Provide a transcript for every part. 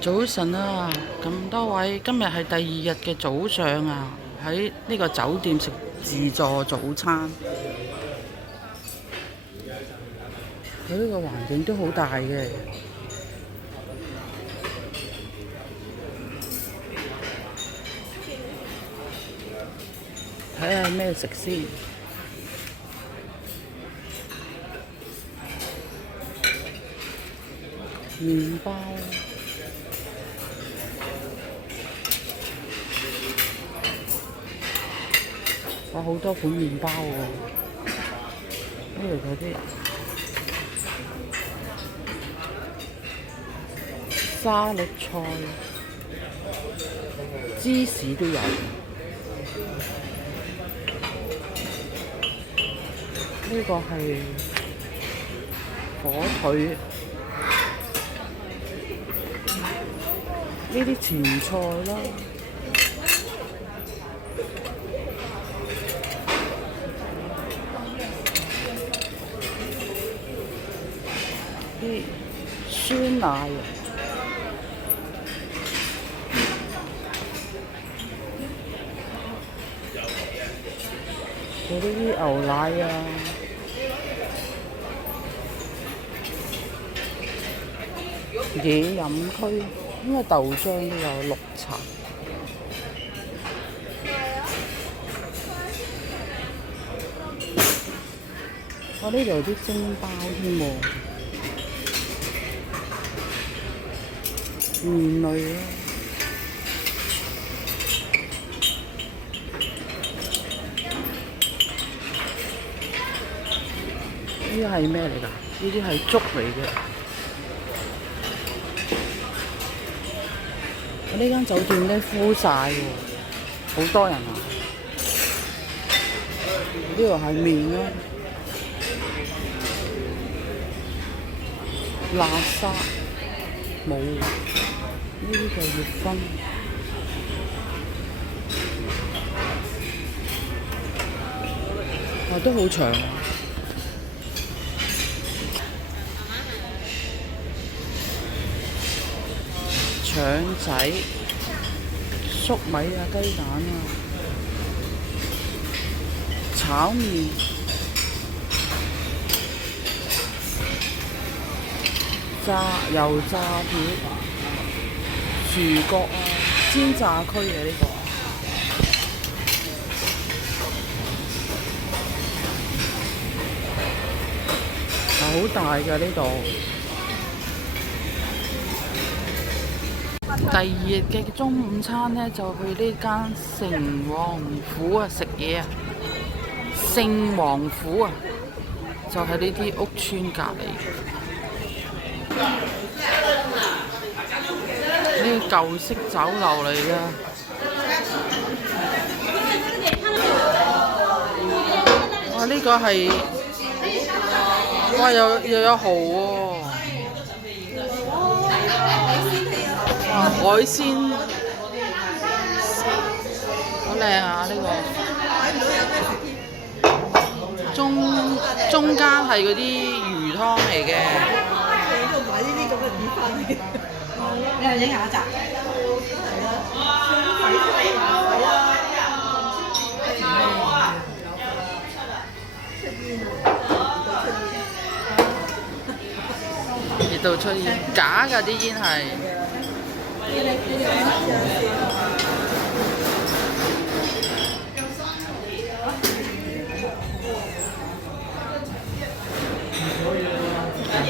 早晨啊，咁多位，今日係第2日嘅早上啊，喺呢個酒店食自助早餐。佢呢個環境都好大嘅，睇下咩食先。麵包。哇！好多款麵包喎，呢度嗰啲沙律菜、芝士都有。呢個係火腿，呢啲前菜啦。啲酸奶啊，有啲牛奶啊，嘢飲區，應該豆漿都有，綠茶。我呢度有啲蒸包添喎。麵類啊，呢啲係咩嚟㗎？呢啲係粥嚟嘅。我呢間酒店咧full晒喎，好多人啊！呢度係麵啦，辣沙冇。呢啲就月芬，都好長啊！腸仔、粟米啊、雞蛋啊、炒麵、油炸條。薯角啊，煎炸區嘅呢個，好大㗎呢度。第2日嘅中午餐呢，就去呢間城隍府啊食嘢啊。聖王府啊，就喺呢啲屋村隔離。呢個舊式酒樓嚟㗎，哇！呢個係，哇又有蠔喎，哇！海鮮，好靚啊！呢個中間係嗰啲魚湯嚟嘅。你度買呢啲咁嘅碟翻嚟，你係影下一集。熱到出煙，假㗎啲煙係。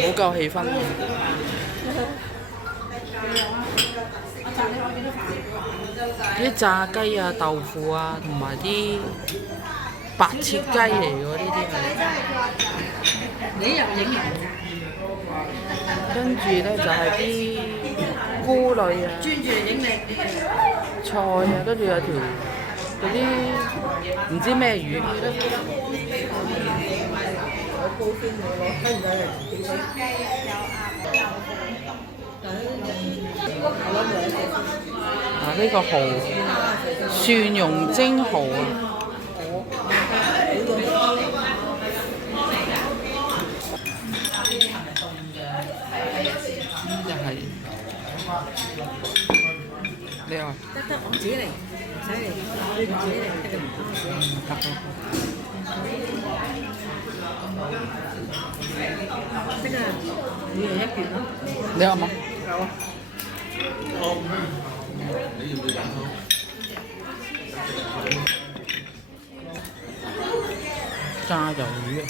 好夠氣氛喎！阿澤，你攞幾多飯？啲炸雞啊、豆腐啊，同埋啲白切雞嚟喎，呢啲係。你又影人，跟住咧就係啲菇類啊、專注嚟影你。菜啊，跟住有條嗰啲唔知咩魚。啊！呢個蠔蒜蓉蒸蠔啊，呢就係你話得，我自己嚟，唔使嚟，你自己嚟得嘅。得咯。得㗎，每人一卷咯。你有冇？有啊。炸魷魚啊！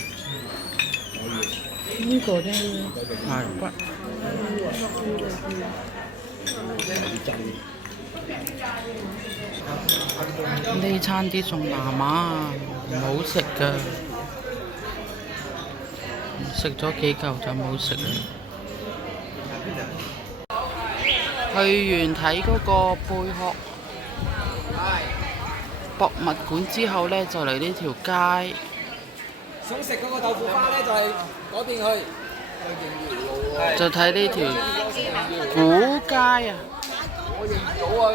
呢個咧排骨。呢餐啲餸麻麻，唔好食㗎，食咗幾嚿就冇食啦。去完睇嗰個貝殼博物館之後呢，就嚟呢條街。想食嗰個豆腐花咧，就係嗰邊去。就睇呢條古街啊，我認唔到啊！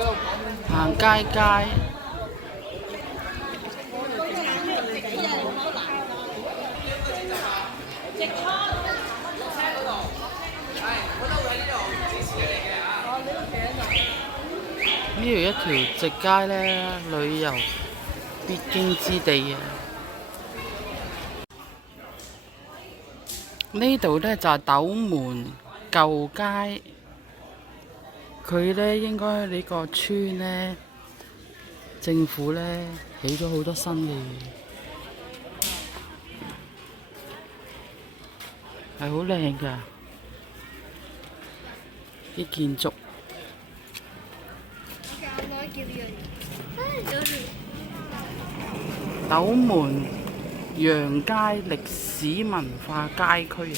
行街街。呢條一條直街呢，旅遊必經之地啊！呢度呢，就係斗門舊街，佢呢應該呢個村呢，政府呢起咗好多新嘅嘢，係好靚㗎啲建築。斗門洋街歷史文化街區。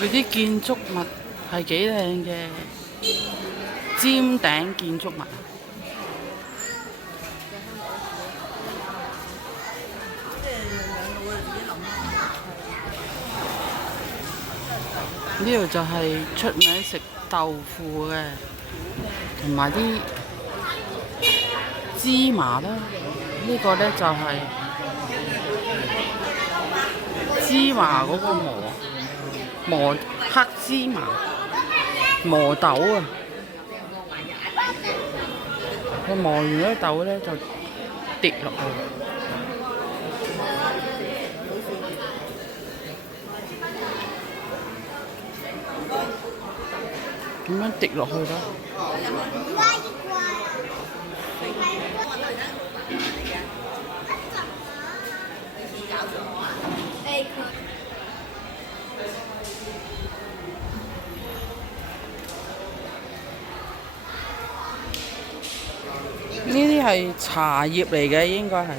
佢啲建築物係幾靚嘅，尖頂建築物。呢度就係出名食豆腐嘅，同埋啲芝麻啦。呢個呢就係芝麻嗰個磨黑芝麻磨豆啊！佢磨完嗰啲豆呢，就跌落去。點樣跌落去咧？呢啲係茶葉嚟嘅，應該係。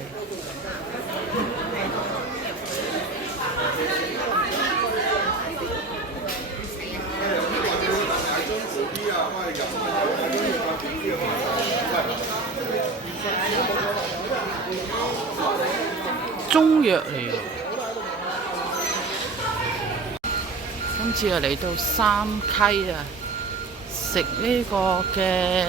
中藥嚟嘅。今次又嚟到三溪啊，食呢個嘅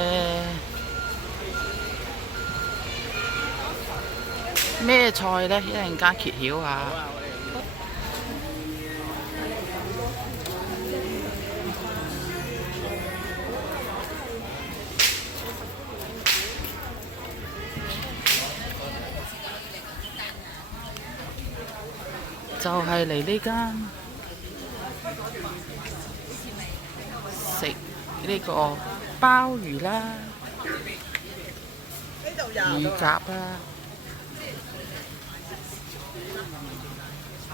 咩菜呢？一陣間揭曉下。就係嚟呢間食呢個鮑魚啦、魚夾啦、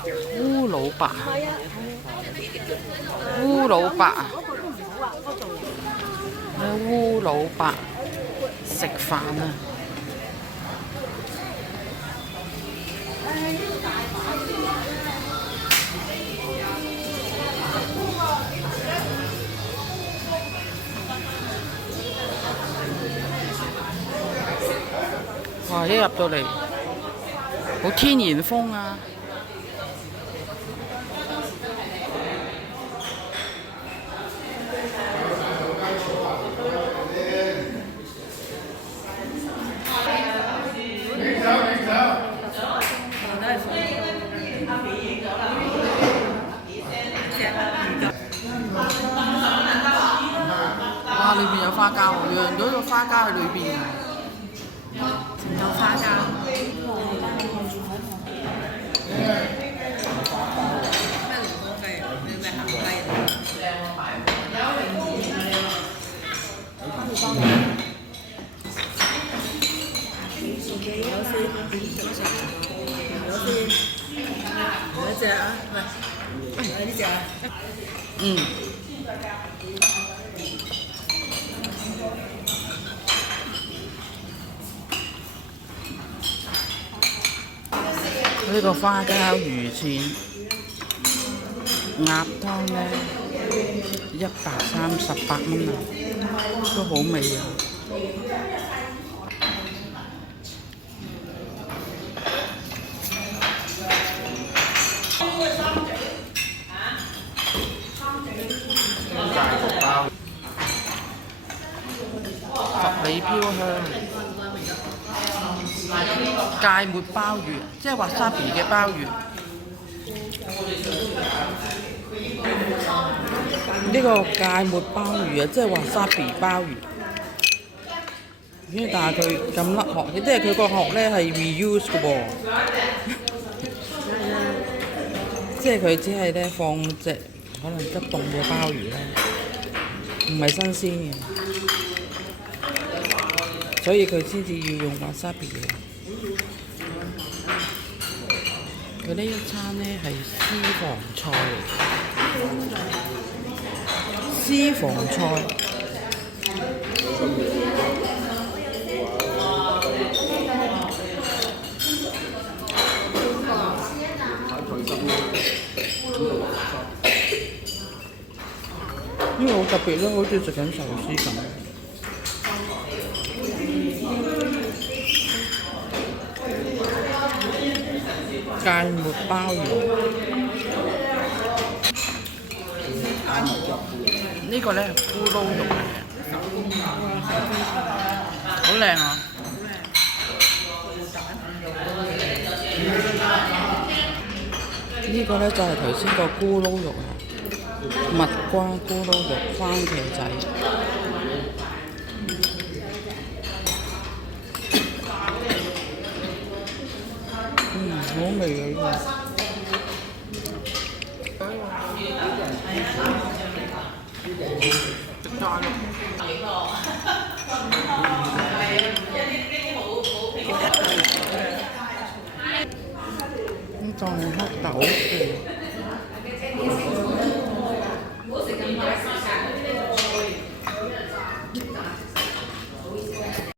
烏魯白、烏魯白啊，烏魯白食飯啊！哇！一入到嚟，好天然風啊！哇！裏邊有花膠，樣樣都有花膠喺裏邊。有花膠。咩龍江雞啊？咩鹹雞有隻啊？喂，呢隻啊？嗯。呢個花膠魚翅鴨湯呢，138蚊啊，都好味啊！十里飄香。芥末鮑魚，即係滑沙比嘅鮑魚。呢個芥末鮑魚啊，即係滑沙比鮑魚。但係佢咁甩殼，即係佢個殼咧係 reuse 嘅喎。即係佢只係咧放隻可能急凍嘅鮑魚咧，唔係新鮮嘅，所以佢先至要用滑沙比嘅。佢呢一餐呢係私房菜嚟嘅，私房菜。呢個好特別咯，好似食緊壽司咁。芥末鮑魚，呢個呢係咕嚕肉嚟嘅，好靚啊！呢個呢就係頭先個咕嚕肉啊，蜜瓜咕嚕肉、番茄仔。好味啊！呢個係黑豆